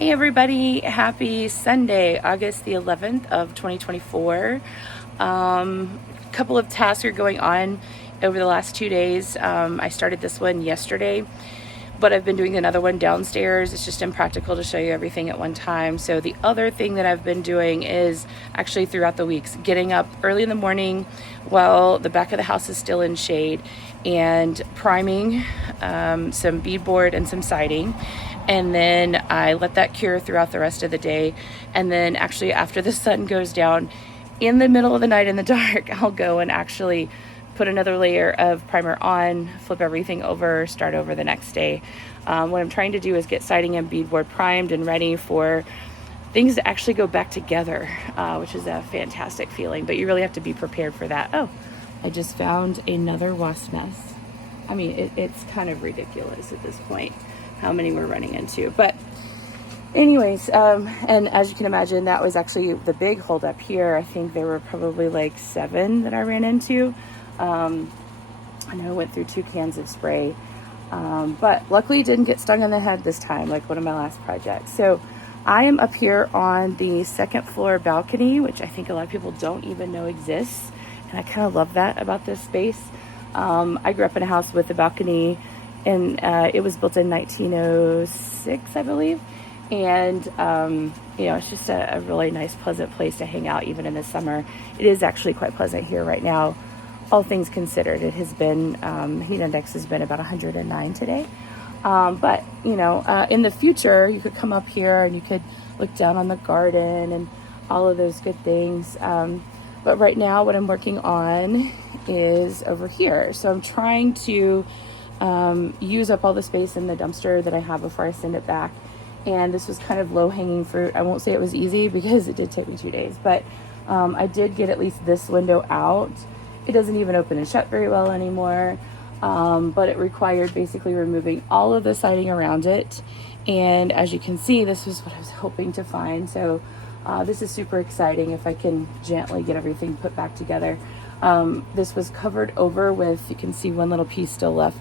Hey everybody, happy Sunday, August the 11th of 2024. Couple of tasks are going on over the last 2 days. I started this one yesterday, but I've been doing another one downstairs. It's just impractical to show you everything at one time. So the other thing that I've been doing is actually throughout the weeks, getting up early in the morning while the back of the house is still in shade and priming some beadboard and some siding. And then I let that cure throughout the rest of the day. And then actually after the sun goes down in the middle of the night in the dark, I'll go and actually put another layer of primer on, flip everything over, start over the next day. What I'm trying to do is get siding and beadboard primed and ready for things to actually go back together, which is a fantastic feeling, but you really have to be prepared for that. Oh, I just found another wasp nest. I mean, it's kind of ridiculous at this point how many we're running into. But anyways, and as you can imagine, that was actually the big holdup here. I think there were probably like 7 that I ran into. I know I went through 2 cans of spray, but luckily didn't get stung on the head this time, like one of my last projects. So I am up here on the 2nd floor balcony, which I think a lot of people don't even know exists. And I kind of love that about this space. I grew up in a house with a balcony, and it was built in 1906, I believe. And, it's just a really nice, pleasant place to hang out, even in the summer. It is actually quite pleasant here right now, all things considered. It has been, heat index has been about 109 today. But, in the future, you could come up here and you could look down on the garden and all of those good things. But right now, what I'm working on is over here. So I'm trying to use up all the space in the dumpster that I have before I send it back. And this was kind of low-hanging fruit. I won't say it was easy because it did take me 2 days, but I did get at least this window out. It doesn't even open and shut very well anymore, but it required basically removing all of the siding around it. And as you can see, this was what I was hoping to find. So this is super exciting if I can gently get everything put back together. This was covered over with, you can see one little piece still left.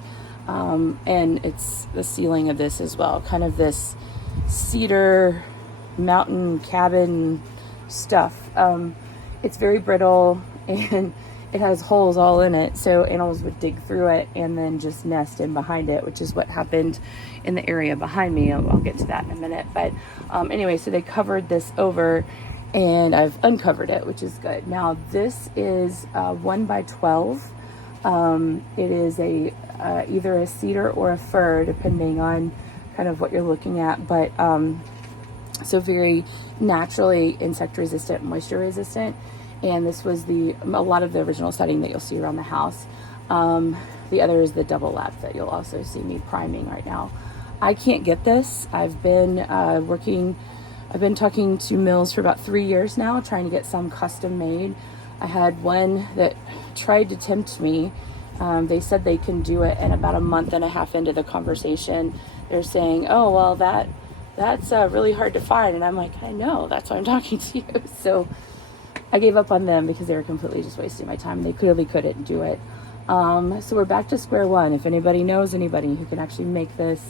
And it's the ceiling of this as well, kind of this cedar mountain cabin stuff. It's very brittle and it has holes all in it, so animals would dig through it and then just nest in behind it, which is what happened in the area behind me. I'll get to that in a minute. But anyway, so they covered this over and I've uncovered it, which is good. Now this is 1 by 12. It is either a cedar or a fir, depending on kind of what you're looking at, but so very naturally insect resistant, moisture resistant. And this was a lot of the original siding that you'll see around the house. The other is the double lap that you'll also see me priming right now. I can't get this. I've been talking to mills for about 3 years now, trying to get some custom made. I had one that tried to tempt me. They said they can do it, and about a month and a half into the conversation, they're saying, oh, well, that's really hard to find. And I'm like, I know, that's why I'm talking to you. So I gave up on them because they were completely just wasting my time. They clearly couldn't do it. So we're back to square one. If anybody knows anybody who can actually make this,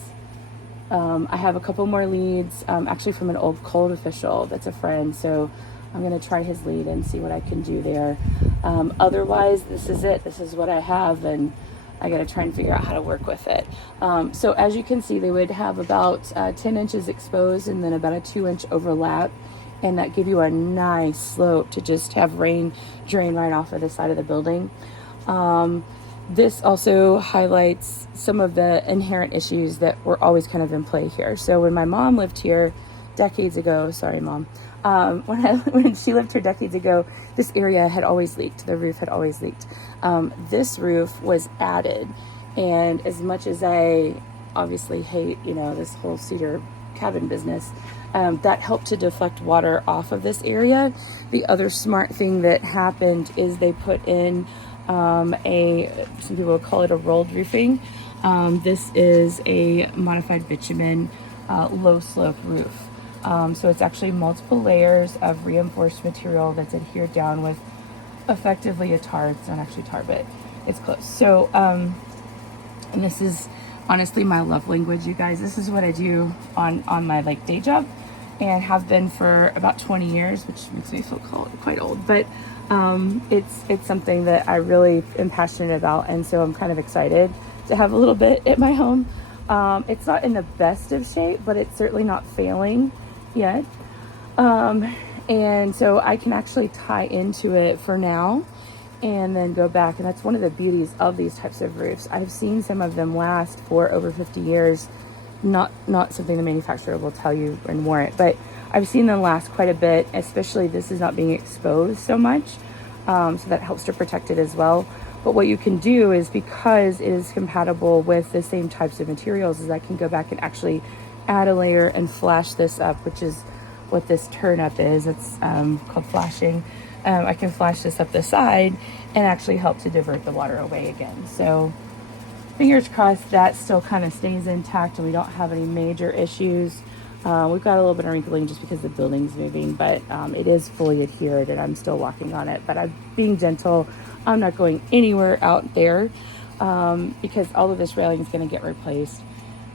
I have a couple more leads, actually from an old cold official that's a friend. So I'm going to try his lead and see what I can do there. Otherwise, this is it. This is what I have, and I got to try and figure out how to work with it. So as you can see, they would have about 10 inches exposed and then about a 2-inch overlap. And that give you a nice slope to just have rain drain right off of the side of the building. This also highlights some of the inherent issues that were always kind of in play here. So when my mom lived here decades ago, sorry, Mom, when she lived here decades ago, this area had always leaked. The roof had always leaked. This roof was added. And as much as I obviously hate, this whole cedar cabin business, that helped to deflect water off of this area. The other smart thing that happened is they put in some people would call it a rolled roofing. This is a modified bitumen low slope roof. So it's actually multiple layers of reinforced material that's adhered down with effectively a tar. It's not actually tar, but it's close. So, and this is honestly my love language, you guys. This is what I do on my like day job, and have been for about 20 years, which makes me feel quite old, but it's something that I really am passionate about, and so I'm kind of excited to have a little bit at my home. It's not in the best of shape, but it's certainly not failing yet. And so I can actually tie into it for now and then go back. And that's one of the beauties of these types of roofs. I've seen some of them last for over 50 years. Not something the manufacturer will tell you and warrant, but I've seen them last quite a bit, especially this is not being exposed so much. So that helps to protect it as well. But what you can do is, because it is compatible with the same types of materials, is I can go back and actually add a layer and flash this up, which is what this turn up is. It's called flashing. I can flash this up the side and actually help to divert the water away again. So fingers crossed that still kind of stays intact and we don't have any major issues. We've got a little bit of wrinkling just because the building's moving, but it is fully adhered and I'm still walking on it. But I'm being gentle. I'm not going anywhere out there because all of this railing is going to get replaced.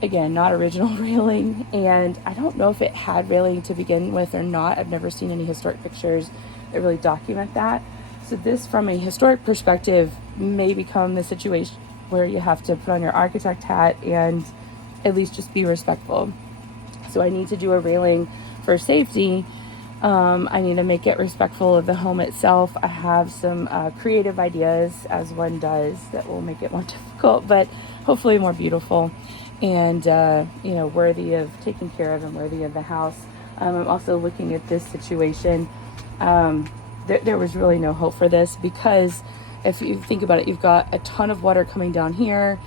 Again, not original railing, and I don't know if it had railing to begin with or not. I've never seen any historic pictures that really document that. So this, from a historic perspective, may become the situation where you have to put on your architect hat and at least just be respectful. So I need to do a railing for safety. I need to make it respectful of the home itself. I have some creative ideas, as one does, that will make it more difficult, but hopefully more beautiful and worthy of taking care of and worthy of the house. I'm also looking at this situation. There was really no hope for this, because if you think about it, you've got a ton of water coming down here,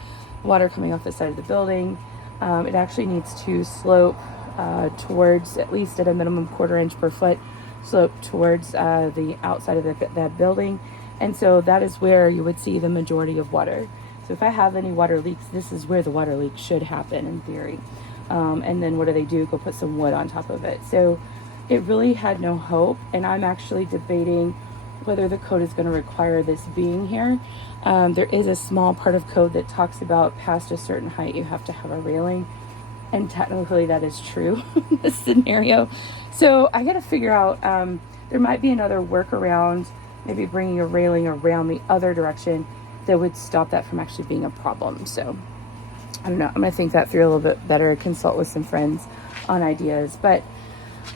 water coming off the side of the building. It actually needs to slope towards, at least at a minimum 1/4 inch per foot, slope towards the outside of that building. And so that is where you would see the majority of water. So if I have any water leaks, this is where the water leak should happen in theory. And then what do? Go put some wood on top of it. So it really had no hope. And I'm actually debating whether the code is going to require this being here. There is a small part of code that talks about past a certain height, you have to have a railing. And technically that is true in this scenario. So I got to figure out, there might be another workaround, maybe bringing a railing around the other direction that would stop that from actually being a problem. So I don't know. I'm going to think that through a little bit better, consult with some friends on ideas. But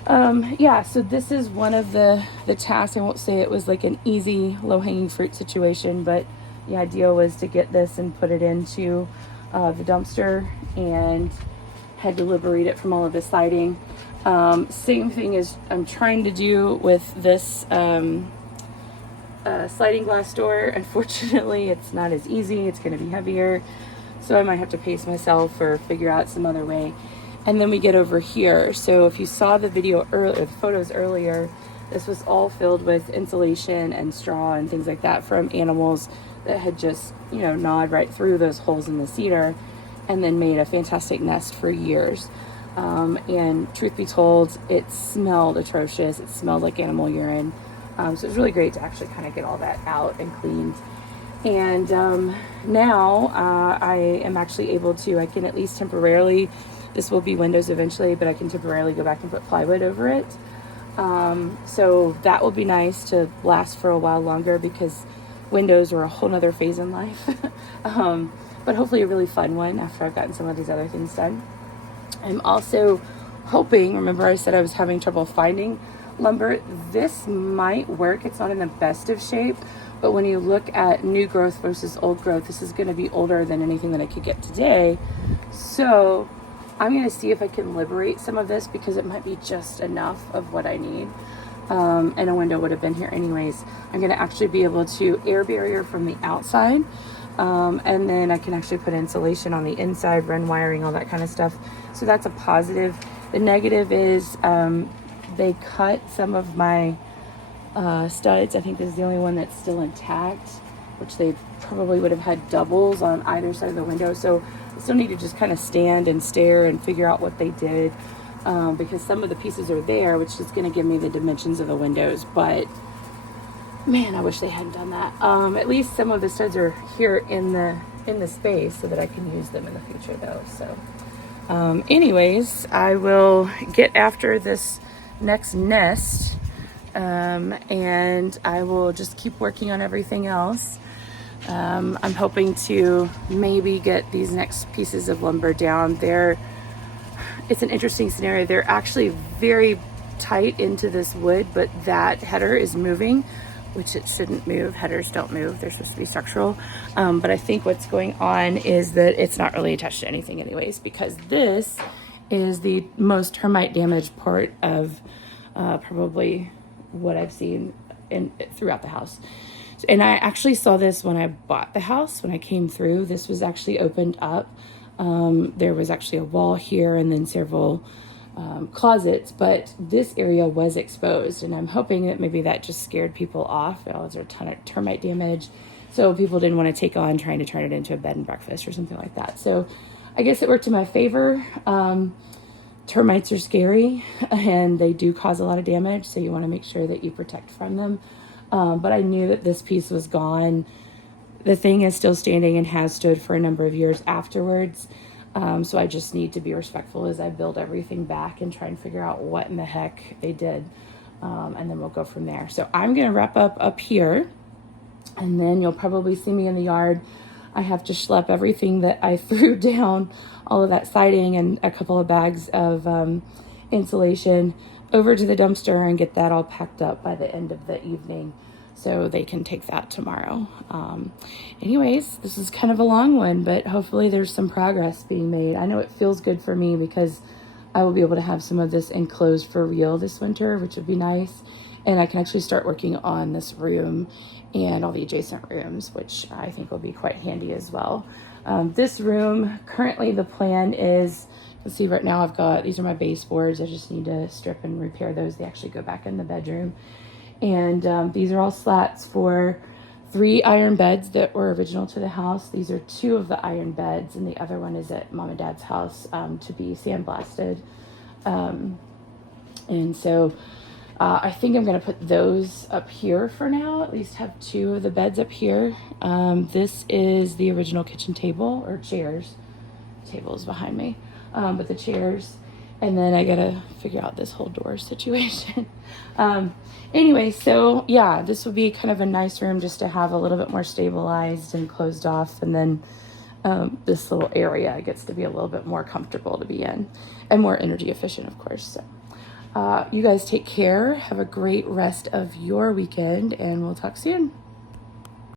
yeah, so this is one of the tasks. I won't say it was like an easy, low-hanging fruit situation, but the idea was to get this and put it into the dumpster and had to liberate it from all of the siding. Same thing as I'm trying to do with this sliding glass door. Unfortunately, it's not as easy. It's going to be heavier, so I might have to pace myself or figure out some other way. And then we get over here. So if you saw the video earlier, the photos earlier, this was all filled with insulation and straw and things like that from animals that had just, gnawed right through those holes in the cedar and then made a fantastic nest for years. And truth be told, it smelled atrocious. It smelled like animal urine. So it was really great to actually kind of get all that out and cleaned. And now I am actually able to, I can at least temporarily, this will be windows eventually, but I can temporarily go back and put plywood over it. So that will be nice to last for a while longer, because windows are a whole nother phase in life. But hopefully a really fun one after I've gotten some of these other things done. I'm also hoping, remember I said I was having trouble finding lumber. This might work. It's not in the best of shape, but when you look at new growth versus old growth, this is going to be older than anything that I could get today. So I'm going to see if I can liberate some of this, because it might be just enough of what I need. And a window would have been here anyways. I'm going to actually be able to air barrier from the outside. And then I can actually put insulation on the inside, run wiring, all that kind of stuff. So that's a positive. The negative is they cut some of my studs. I think this is the only one that's still intact, which they probably would have had doubles on either side of the window. So I still need to just kind of stand and stare and figure out what they did, because some of the pieces are there, which is going to give me the dimensions of the windows. But man, I wish they hadn't done that. At least some of the studs are here in the in the space so that I can use them in the future though. So anyways, I will get after this next nest, and I will just keep working on everything else. I'm hoping to maybe get these next pieces of lumber down there. It's an interesting scenario. They're actually very tight into this wood, but that header is moving, which it shouldn't move. Headers don't move. They're supposed to be structural. But I think what's going on is that it's not really attached to anything anyways, because this is the most termite damaged part of probably what I've seen throughout the house. And I actually saw this when I bought the house. When I came through, this was actually opened up. There was actually a wall here and then several closets, but this area was exposed, and I'm hoping that maybe that just scared people off. There's a ton of termite damage, so people didn't want to take on trying to turn it into a bed and breakfast or something like that. So I guess it worked in my favor. Termites are scary and they do cause a lot of damage, so you want to make sure that you protect from them. But I knew that this piece was gone. The thing is still standing and has stood for a number of years afterwards. So I just need to be respectful as I build everything back and try and figure out what in the heck they did. And then we'll go from there. So I'm going to wrap up here, and then you'll probably see me in the yard. I have to schlep everything that I threw down, all of that siding and a couple of bags of insulation, over to the dumpster and get that all packed up by the end of the evening so they can take that tomorrow. Anyways, this is kind of a long one, but hopefully there's some progress being made. I know it feels good for me because I will be able to have some of this enclosed for real this winter, which would be nice. And I can actually start working on this room and all the adjacent rooms, which I think will be quite handy as well. This room, currently the plan is, you can see right now I've got, these are my baseboards. I just need to strip and repair those. They actually go back in the bedroom. And these are all slats for 3 iron beds that were original to the house. These are 2 of the iron beds, and the other one is at Mom and Dad's house to be sandblasted. And so I think I'm going to put those up here for now, at least have 2 of the beds up here. This is the original kitchen table, or chairs. Tables behind me, but the chairs. And then I gotta figure out this whole door situation. Anyway, so yeah, this would be kind of a nice room just to have a little bit more stabilized and closed off. And then this little area gets to be a little bit more comfortable to be in and more energy efficient, of course. So you guys take care. Have a great rest of your weekend, and we'll talk soon.